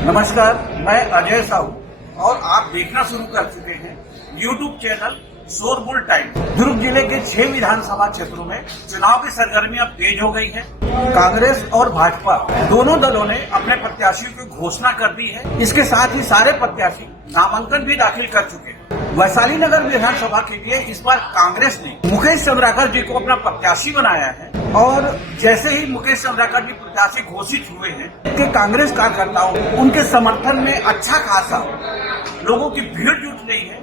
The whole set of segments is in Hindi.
नमस्कार, मैं अजय साहू और आप देखना शुरू कर चुके हैं YouTube चैनल शोरगुल टाइम। दुर्ग जिले के 6 विधानसभा क्षेत्रों में चुनाव की सरगर्मियां तेज हो गई है। कांग्रेस और भाजपा दोनों दलों ने अपने प्रत्याशियों की घोषणा कर दी है। इसके साथ ही सारे प्रत्याशी नामांकन भी दाखिल कर चुके हैं। वैशाली नगर विधानसभा के लिए इस बार कांग्रेस ने मुकेश चंद्राकर जी को अपना प्रत्याशी बनाया है और जैसे ही मुकेश चंद्राकर जी प्रत्याशी घोषित हुए हैं कि कांग्रेस कार्यकर्ताओं उनके समर्थन में अच्छा खासा लोगों की भीड़ जुट रही है।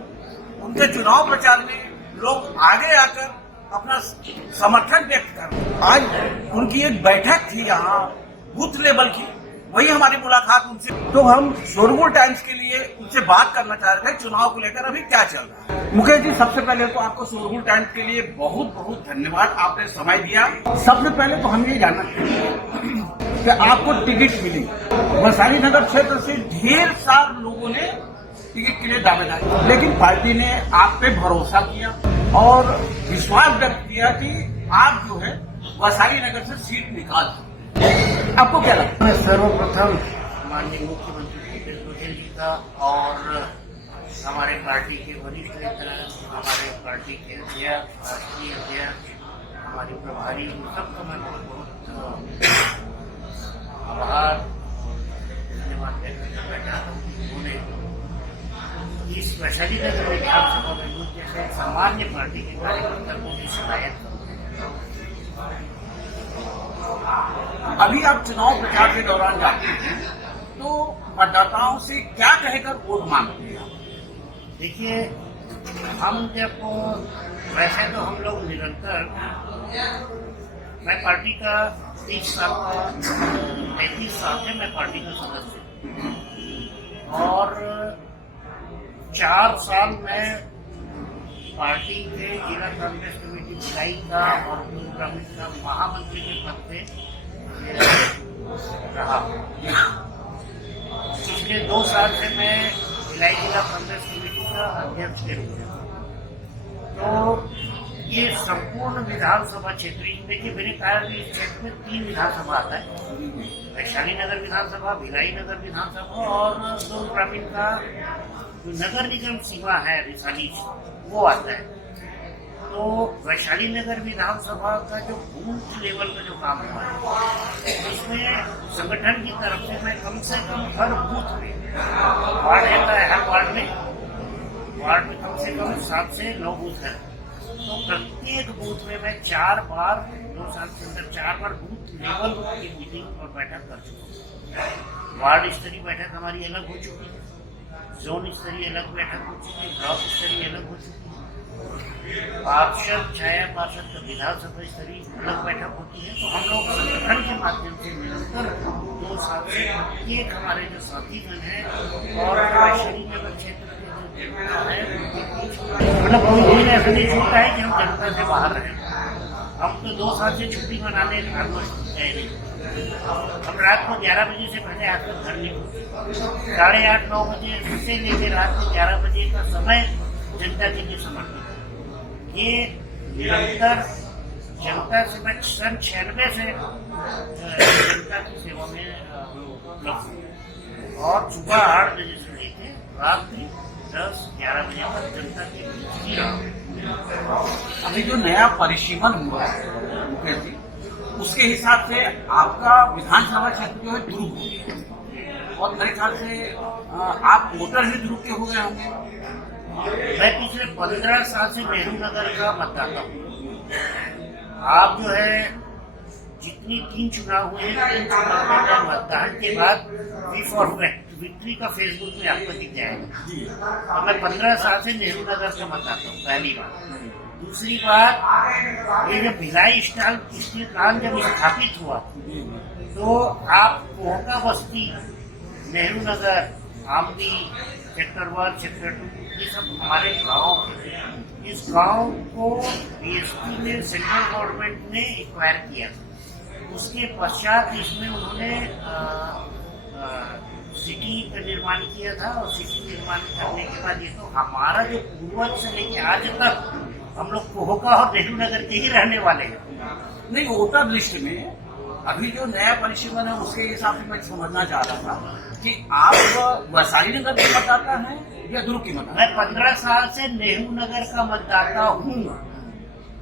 उनके चुनाव प्रचार में लोग आगे आकर अपना समर्थन व्यक्त कर। आज उनकी एक बैठक थी यहाँ बूथ लेवल की, वही हमारी मुलाकात उनसे। तो हम शोरगुल टाइम्स के लिए उनसे बात करना चाह रहे थे चुनाव को लेकर अभी क्या चल रहा है। मुकेश जी, सबसे पहले तो आपको शोरगुल टाइम्स के लिए बहुत बहुत धन्यवाद, आपने समय दिया। सबसे पहले तो हम ये जानना चाहते कि आपको टिकट मिली। वैशाली नगर क्षेत्र से ढेर सारे लोगों ने टिकट के लिए दावेदारी, लेकिन पार्टी ने आप पे भरोसा किया और विश्वास व्यक्त किया कि आप जो है वैशाली नगर से सीट निकाल। आपको क्या लगता है? सर्वप्रथम माननीय मुख्यमंत्री भूपेश बघेल जी का और हमारे पार्टी के वरिष्ठ नेता, हमारे पार्टी के अध्यक्ष, राष्ट्रीय अध्यक्ष, हमारे प्रभारी, सबका मैं बहुत आभार धन्यवाद व्यक्त करना चाहता हूँ। उन्होंने इस वैशाली नगर विधानसभा में मुझ जैसे सामान्य पार्टी के कार्यकर्ता को भी शिकायत। अभी आप चुनाव प्रचार के दौरान जाते हैं तो मतदाताओं से क्या कहकर वोट मांगते हैं? देखिए, हम जब वैसे तो हम लोग निरंतर, मैं पार्टी का 30 साल का 35 साल से मैं पार्टी का सदस्य और 4 साल में पार्टी के जिला कांग्रेस कमेटी भिलाई का और ग्रामीण का महामंत्री के पद पे रहा। पिछले 2 साल से मैं भिलाई जिला कांग्रेस कमेटी का अध्यक्ष के रूप में। तो ये संपूर्ण विधानसभा क्षेत्र, देखिए मेरे ख्याल में इस क्षेत्र में 3 विधानसभा आता है, वैशाली नगर विधानसभा, भिलाई नगर विधानसभा और दुर्ग ग्रामीण का जो नगर निगम सीमा है वैशाली, वो आता है। तो वैशाली नगर विधानसभा का जो बूथ लेवल का जो काम हुआ है, उसमें संगठन की तरफ से मैं कम से कम हर बूथ में, वार्ड रहता है, हर वार्ड में कम से कम 7 से 9 बूथ है। तो प्रत्येक बूथ में मैं 4 बार 2 साल के अंदर 4 बार बूथ लेवल की मीटिंग और बैठक कर चुका हूँ। वार्ड स्तरीय बैठक हमारी अलग हो चुकी है, जोन स्तरीय अलग बैठक हो चुकी है, ब्लॉक स्तरीय अलग हो चुकी है, पार्षद, छाया पार्षद, विधानसभा स्तरीय अलग बैठक होती है। तो हम लोग संगठन के माध्यम से निरंतर 2 साल से एक हमारे जो साथीगण हैं और वैशाली नगर क्षेत्र के जो जनता है मतलब कोई दिन ऐसा नहीं छूटता है कि हम जनता से बाहर रहें। हम तो 2 साल से छुट्टी मनाने गए नहीं। हम रात को 11 बजे से पहले आकर घर नहीं पहुंचे। 8:30-9 बजे से लेकर रात को 11 बजे का समय जनता के लिए समर्पित है। ये निरंतर जनता से मैं सन 96 से जनता की सेवा में उपलब्ध हूँ और सुबह 8 बजे से लेकर रात 10-11 बजे तक जनता के बीच ही रहा। अभी जो नया परिसीमन हुआ है मुकेश जी, उसके हिसाब से आपका विधानसभा क्षेत्र जो है दुर्ग हो गया और मेरे ख्याल से आप वोटर ही दुर्ग के हो गए होंगे। मैं पिछले 15 साल से नेहरू नगर का मतदाता हूँ। आप जो है जितनी 3 चुनाव हुए हैं, 3 चुनाव में मतदान के बाद वी फॉर विक्ट्री का फेसबुक में आपको दिख जाएगा। और मैं 15 साल से नेहरू नगर का मतदाता हूँ, पहली बार। दूसरी बात, ये जब भिलाई स्टील प्लांट जब स्थापित हुआ तो आप कोहका बस्ती, नेहरू नगर, आमदी, सेक्टर 1, सेक्टर 2, ये सब हमारे गाँव थे। इस गाँव को बीएसपी ने, सेंट्रल गवर्नमेंट ने एक्वायर किया। उसके पश्चात इसमें उन्होंने सिटी का निर्माण किया था और सिटी निर्माण करने के बाद ये तो हमारा जो पूर्वज से लेके आज तक हम लोग कोहका और नेहरू नगर के ही रहने वाले हैं। नहीं, वोटर लिस्ट में अभी जो नया परिसीमन है उसके हिसाब से मैं समझना चाह रहा था कि आप वैशाली नगर के मतदाता हैं या दुर्ग की मतदाता? मैं 15 साल से नेहरू नगर का मतदाता हूँ।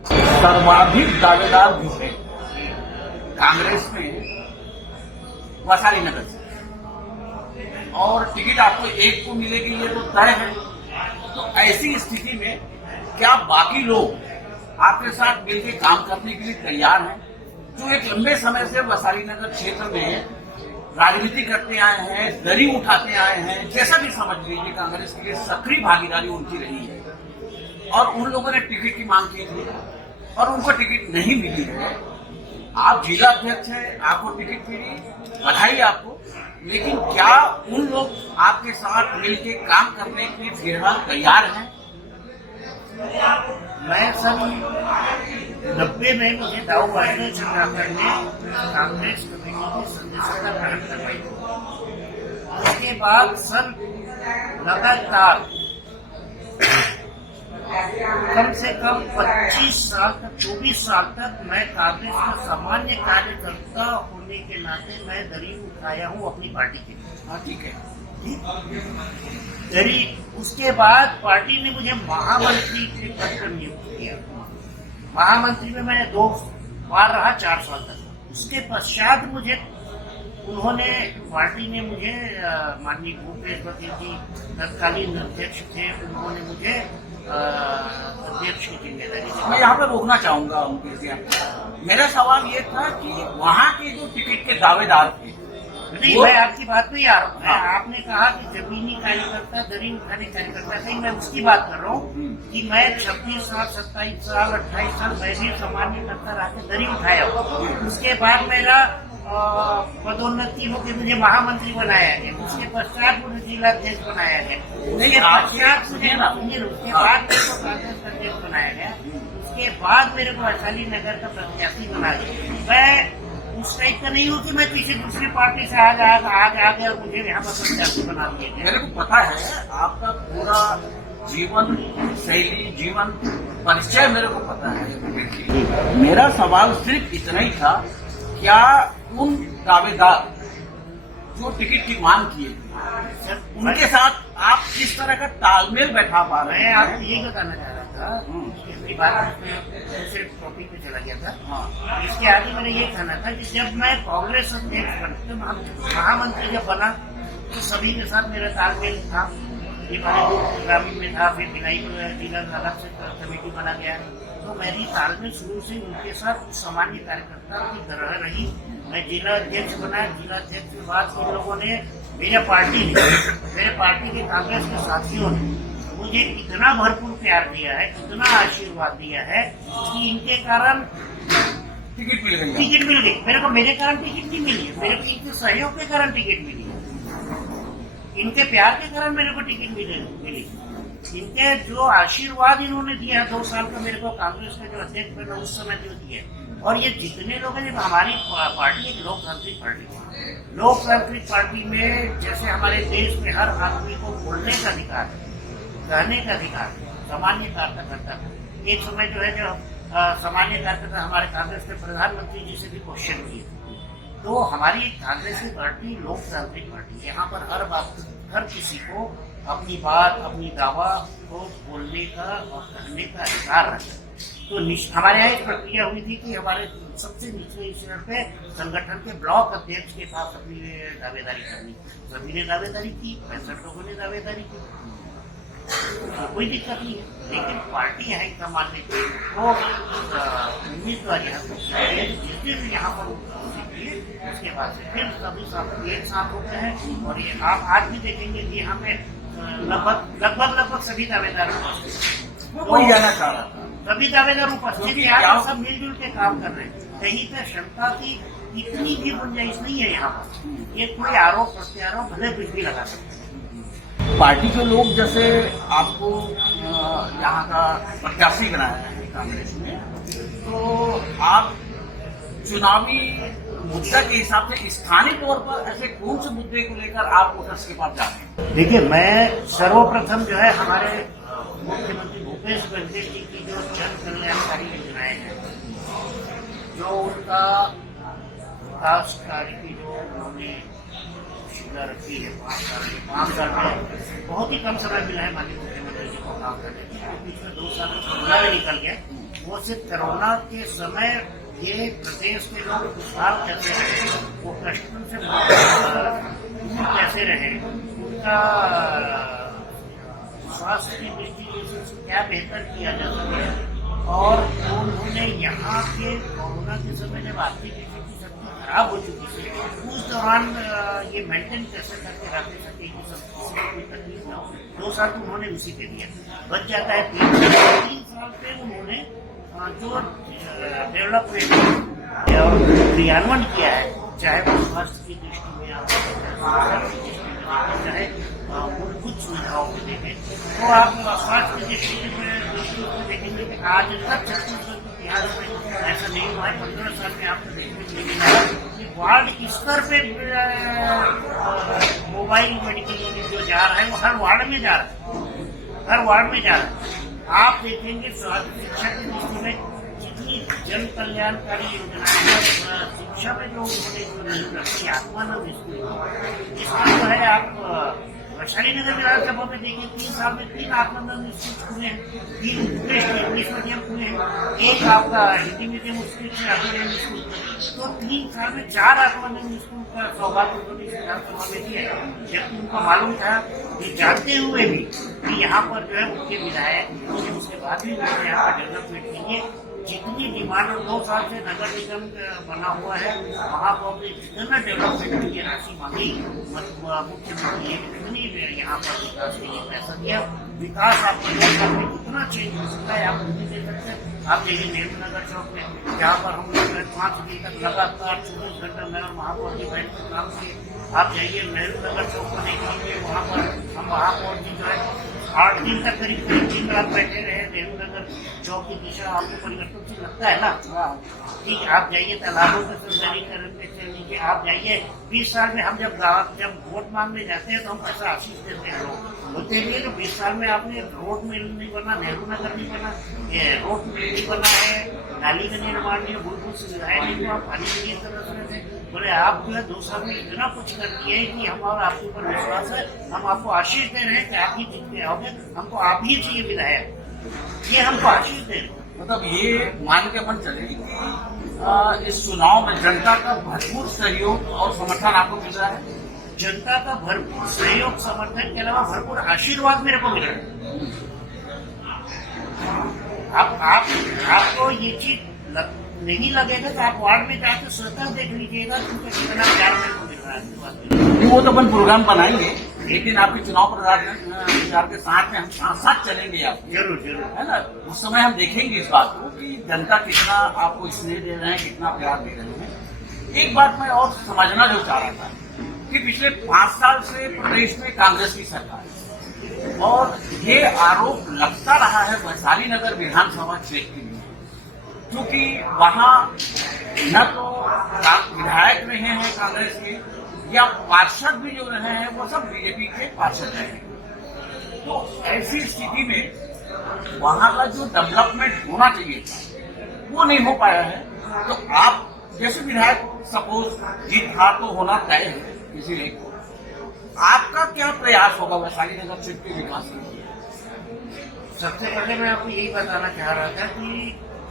सर्वाधिक दावेदार जो है कांग्रेस में वैशाली नगर से, और टिकट आपको एक को मिलेगी ये तो तय है। तो ऐसी स्थिति में क्या बाकी लोग आपके साथ मिलकर काम करने के लिए तैयार हैं, जो एक लंबे समय से वैशाली नगर क्षेत्र में राजनीति करते आए हैं, दरी उठाते आए हैं, जैसा भी समझ लीजिए कांग्रेस की सक्रिय भागीदारी उनकी रही है, और उन लोगों ने टिकट की मांग की थी और उनको टिकट नहीं मिली है। आप जिला अध्यक्ष हैं, आपको टिकट मिली, बधाई आपको, लेकिन क्या उन लोग आपके साथ मिलकर काम करने के लिए फिलहाल तैयार हैं? मैं सन 90 में मुझे दाऊ बहादुर चंद्राकर ने कांग्रेस कमेटी की सदस्यता ग्रहण करवाई। उसके बाद सन लगातार कम से कम 25 साल तक 24 साल तक मैं कांग्रेस का सामान्य कार्यकर्ता होने के नाते मैं दरी उठाया हूँ अपनी पार्टी के लिए। हाँ, ठीक है। दरी उसके बाद पार्टी ने मुझे महामंत्री के पद पर नियुक्त किया। महामंत्री में मैंने 2 बार रहा 4 साल तक। उसके पश्चात मुझे उन्होंने पार्टी ने मुझे माननीय भूपेश बघेल जी तत्कालीन अध्यक्ष थे, उन्होंने मुझे अध्यक्ष की जिम्मेदारी दी। मैं यहाँ पर रोकना चाहूंगा उनके। मेरा सवाल ये था कि वहाँ के जो टिकट के दावेदार थे, नहीं, मैं आपकी बात पे ही आ रहा हूँ। आपने कहा कि जमीनी कार्यकर्ता, दरी उठाने कार्यकर्ता थे, मैं उसकी बात कर रहा हूँ कि मैं 26 साल 27 साल 28 साल मैं भी सामान्य करता रहा के दरी उठाया हूँ। उसके बाद मेरा पदोन्नति होकर मुझे महामंत्री बनाया गया, उसके पश्चात मुझे जिला अध्यक्ष बनाया गया, उसके पश्चात मुझे उसके बाद मेरे को कांग्रेस अध्यक्ष बनाया गया, उसके बाद मेरे को वैशाली नगर का प्रत्याशी बना दिया। मैं उस टाइप का नहीं हूँ कि मैं किसी दूसरी पार्टी से आज आ गया और मुझे यहाँ पर प्रत्याशी बना दिया गया। मेरे को पता है आपका पूरा जीवन शैली, जीवन परिचय मेरे को पता है। मेरा सवाल सिर्फ इतना ही था, क्या उन दावेदार जो टिकट की मांग किए थे उनके साथ आप किस तरह का तालमेल बैठा पा रहे हैं? मैं आपको यही बताना चाह रहा था, इसकी बात सिर्फ टॉपिक पे चला गया था। हाँ। इसके आगे मेरा ये कहना था कि जब मैं कांग्रेस अध्यक्ष बनते महामंत्री जब बना तो सभी के साथ मेरा तालमेल था। ये पहले ग्रामीण में था, फिर भिलाई जिला अलग से कमेटी बना गया, तो मेरी तालमेल शुरू से उनके साथ सामान्य कार्यकर्ता की तरह रही। मैं जिला अध्यक्ष बना, जिला अध्यक्ष के बाद इन लोगों ने मेरे पार्टी के कांग्रेस के साथियों ने मुझे इतना भरपूर प्यार दिया है, इतना आशीर्वाद दिया है कि इनके कारण टिकट मिल गई। मेरे को मेरे कारण टिकट नहीं मिली है, मेरे को इनके सहयोग के कारण टिकट मिली है, इनके प्यार के कारण मेरे को टिकट मिली। इनके जो आशीर्वाद इन्होंने दिया 2 साल का मेरे को कांग्रेस का जो अध्यक्ष बना उस समय जो दिया, और ये जितने लोग हैं, हमारी पार्टी एक लोकतांत्रिक पार्टी है। लोकतांत्रिक पार्टी में जैसे हमारे देश में हर आदमी को बोलने का अधिकार है, कहने का अधिकार है, सामान्य कार्यकर्ता है। एक समय जो है जो सामान्य कार्यकर्ता हमारे कांग्रेस के प्रधानमंत्री जी से भी क्वेश्चन किए, तो हमारी कांग्रेस की पार्टी लोकतांत्रिक पार्टी है। यहाँ पर हर किसी को अपनी बात, अपनी दावा को बोलने का और कहने का अधिकार रहता है। तो हमारे यहाँ एक प्रक्रिया हुई थी कि हमारे सबसे निचले स्तर पे संगठन के ब्लॉक अध्यक्ष के पास अपनी दावेदारी करनी, सभी ने दावेदारी की, 65 लोगों ने दावेदारी की, तो कोई दिक्कत नहीं है। लेकिन पार्टी यहाँ का मान लेती है वो उम्मीदवार जिस दिन यहाँ पर उसके बाद से फिर सभी साथ एक साथ होते हैं। और ये आप आज भी देखेंगे कि यहाँ पे लगभग सभी दावेदार वही जाना चाह रहा था, सभी दावेदार उपस्थित यहाँ सब मिलजुल के काम कर रहे हैं। कहीं पे शंका की इतनी भी गुंजाइश नहीं है यहाँ पर। ये कोई आरोप प्रत्यारोप भले कुछ भी लगा सकते हैं। पार्टी के लोग जैसे आपको यहाँ का प्रत्याशी बनाया है कांग्रेस में, तो आप चुनावी मुद्दा के हिसाब से स्थानीय तौर पर ऐसे कौन से मुद्दे को लेकर आप वोटर्स के पास जाते हैं? देखिए, मैं सर्वप्रथम जो है हमारे मुख्यमंत्री भूपेश बघेल जी की जो जन कल्याणकारी योजनाएं हैं, जो उनका विकास कार्य की जो उन्होंने शिला रखी है 5 साल में बहुत ही कम समय मिला है माननीय मुख्यमंत्री जी को काम करने के लिए। पिछले 2 साल में कोरोना में निकल गया, वो सिर्फ कोरोना के समय ये प्रदेश के लोग खुशहाल कैसे रहे, वो कष्टों से दूर कैसे रहे, उनका स्वास्थ्य की दृष्टि से क्या बेहतर किया जा सके, और उन्होंने यहाँ के कोरोना के समय जब आर्थिक स्थिति सबकी खराब हो चुकी थी, उस दौरान ये मेंटेन कैसे करके रख सके कि सब किसी को कोई तकलीफ ना हो। 2 साल तो उन्होंने उसी पे दिया, बच जाता है 3 साल पे उन्होंने जो डेवलपमेंट और क्रियान्वयन किया है, चाहे वो स्वास्थ्य की दृष्टि में आप चाहे मूलभूत सुविधाओं को देखें, तो आप स्वास्थ्य की दृष्टि में देखेंगे कि आज तक छत्तीसगढ़ के इतिहास में ऐसा नहीं हुआ है। 15 साल में आपको देखने को मिला कि वार्ड स्तर पे मोबाइल मेडिकल यूनिट जो जा रहा है वो हर वार्ड में जा रहा है, हर वार्ड में जा रहा है। आप देखेंगे स्वास्थ्य शिक्षा की दृष्टि में जितनी जन कल्याणकारी योजनाएं हैं, शिक्षा में जो उन्होंने जो रखी आत्मानंद स्कूल, इसमें जो है आप वैशाली नगर विधानसभा में देखिए 3 साल में 3 आत्मानंद स्कूल खुले हैं, 3 इंग्लिश मीडियम खुले हैं, एक आपका हिंदी मीडियम स्कूल, तो 3 साल में 4 आत्मानंद स्कूल का सौभाग्य उन्होंने विधानसभा में दिया है। जबकि उनको मालूम था कि जानते हुए भी कि यहाँ पर जो है उनके विधायक उसके बाद भी उन्होंने यहाँ पर डेवलपमेंट के लिए जितनी डिमांड 2 साल से नगर निगम बना हुआ है, महापौर ने जितना डेवलपमेंट की राशि मांगी, मुख्यमंत्री ने कितनी यहाँ पर विकास के लिए पैसा दिया। विकास आपको कितना चेंज हो सकता है आप नहीं दे सकते। आप देखिए नेहरू नगर चौक में जहाँ पर हम लोग 5 बजे तक लगातार 24 घंटा मेयर महापौर जी बैठ कर काम किए। आप जाइए नेहरू नगर चौक को देखिए, वहाँ पर हम महापौर जी जो है 8 दिन तक करीब 3 रात बैठे रहे। नेहरू नगर चौक की दिशा आपको परिवर्तन से लगता है ना? ठीक है, आप जाइए तालाबों के सौंदर्यीकरण पे चल लीजिए। आप जाइए 20 साल में हम जब वोट मांगने जाते हैं तो हम ऐसा आशीष देते हैं, लोग बोलते हैं कि 20 साल में आपने रोड मिल नहीं बना, नेहरू नगर नहीं बना, रोड नहीं बना है, नाली का निर्माण नहीं, मूलभूत सुविधाएं नहीं हुआ, पानी की नहीं तरह से। बोले आप जो है 2 साल में इतना कुछ कर दिए है कि हम और आपके ऊपर विश्वास है, हम आपको आशीष दे रहे हैं कि आप ही जीत के आओगे, हमको आप ही चाहिए विधायक, ये हमको आशीष दे रहे। मतलब ये मान के अपन चले कि इस चुनाव में जनता का भरपूर सहयोग और समर्थन आपको मिल रहा है। जनता का भरपूर सहयोग समर्थन के अलावा भरपूर आशीर्वाद मेरे को मिल रहा है। आपको ये चीज नहीं लगेगा तो आप वार्ड में जाकर स्वतः देख लीजिएगा क्योंकि कितना प्यार मेरे को मिल रहा है। वो तो अपन प्रोग्राम बनाएंगे, लेकिन आपके चुनाव प्रचार के साथ में हम साथ चलेंगे आप, जरूर जरूर, है ना। उस समय हम देखेंगे इस बात को कि जनता कितना आपको स्नेह दे रहे हैं, कितना प्यार दे रहे हैं। एक बात मैं और समझना जो चाह रहा था कि पिछले 5 साल से प्रदेश में कांग्रेस की सरकार है और ये आरोप लगता रहा है वैशाली नगर विधानसभा क्षेत्र के लिए, क्योंकि वहाँ न तो विधायक रहे हैं कांग्रेस के या पार्षद भी जो रहे हैं वो सब बीजेपी के पार्षद रहे हैं। तो ऐसी स्थिति में वहाँ का जो डेवलपमेंट होना चाहिए था वो नहीं हो पाया है। तो आप जैसे विधायक सपोज जीत हार तो होना तय है किसी एक को, आपका क्या प्रयास होगा वैशाली नगर क्षेत्र के विकास के लिए? सबसे पहले मैं आपको यही बताना चाह रहा था कि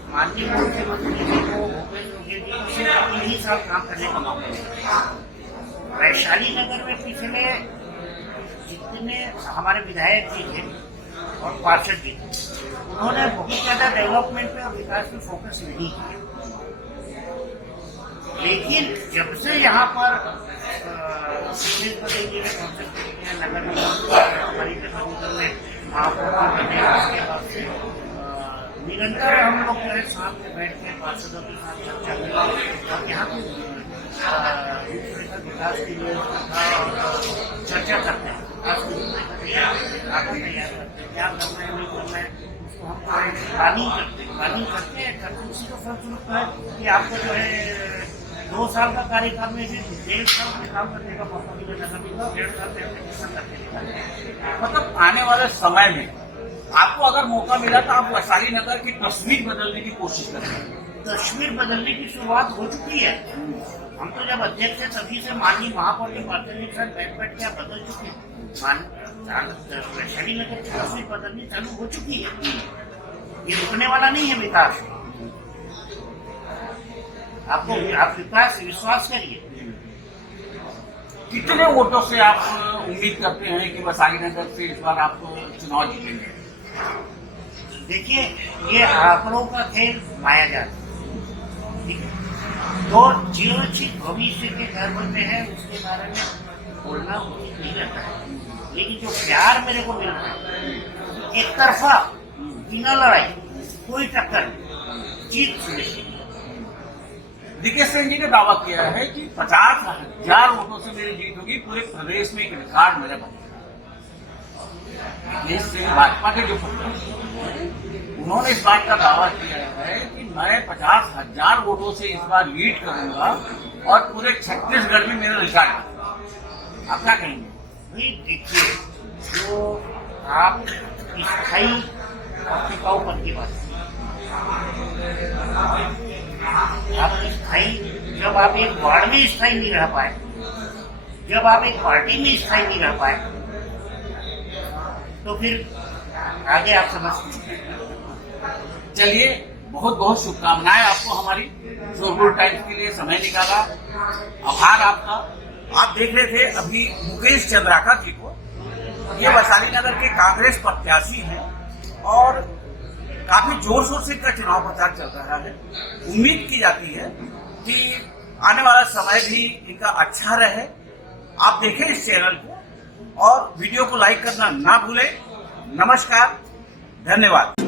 माननीय मुख्यमंत्री जी को भूपेश बघेल जी को सिर्फ 3 साल काम करने का मौका मिला। वैशाली नगर में पिछले जितने हमारे विधायक जी थे और पार्षद जी थे, उन्होंने बहुत ज्यादा डेवलपमेंट पे और विकास पे फोकस नहीं किया। लेकिन जब से यहाँ पर भूपेश बघेल जी ने कॉन्सेप्ट किया नगर निगम हमारी नगर निगम में महापौर बने, उसके बाद से निरंतर हम लोग जो है साथ में बैठ के पार्षदों के साथ चर्चा करें और यहाँ पे दूसरे का विकास के लिए चर्चा करते हैं। आज तैयार करते हैं, क्या करना है नहीं करना है, उसको हम प्लानिंग करते हैं। उसी को फलस्वरूप है कि आपको जो है 2 साल का कार्यकाल में भी 1.5 साल में काम करने का मौका मिलेगा, 1.5 साल में एप्लीकेशन करने। मतलब आने वाले समय में आपको अगर मौका मिला तो आप वैशाली नगर की तस्वीर बदलने की कोशिश करेंगे। तस्वीर बदलने की शुरुआत हो चुकी है। हम तो जब अध्यक्ष थे तभी से माननीय महापौर जी पार्टी के साथ बैठ के आप बदल चुके हैं। वैशाली नगर की तस्वीर बदलनी चालू हो चुकी है। ये रुकने वाला नहीं है विकास। आप विश्वास करिए। कितने वोटों से आप उम्मीद करते हैं कि वैशाली नगर से इस बार आप चुनाव जीतेंगे? देखिए, ये आंकड़ों का खेल माया जाल, ठीक है। तो जीवनचित भविष्य के गर्भ में है, उसके बारे में बोलना उचित नहीं रहता है। लेकिन जो प्यार मेरे को मिल रहा है, एक तरफा, बिना लड़ाई, कोई टक्कर नहीं, जीत सुनिश्चित। डीके सेन जी ने दावा किया है कि 50,000 वोटों से मेरी जीत होगी, पूरे प्रदेश में एक रिकॉर्ड मेरा बनेगा। डीके सेन भाजपा के जो उन्होंने इस बात का दावा किया है कि मैं 50,000 वोटों से इस बार लीड करूंगा और पूरे छत्तीसगढ़ में मेरा रिकॉर्ड बनेगा। आप क्या कहेंगे? भाई देखिए, जो आप स्थायी और टिकाऊपन की बात, आप स्थायी, जब आप एक वार्ड में स्थायी नहीं रह पाए, जब आप एक पार्टी में स्थायी नहीं रह पाए, तो फिर आगे आप समझ सकते हैं। चलिए, बहुत बहुत शुभकामनाएं आपको हमारी शोरगुल टाइम्स के लिए समय निकाला। आभार आपका। आप देख रहे थे अभी मुकेश चंद्राकर जी को। ये वैशाली नगर के कांग्रेस प्रत्याशी हैं और काफी जोर शोर से इनका चुनाव प्रचार चल रहा है। उम्मीद की जाती है कि आने वाला समय भी इनका अच्छा रहे। आप देखें इस चैनल को और वीडियो को लाइक करना ना भूलें। नमस्कार, धन्यवाद।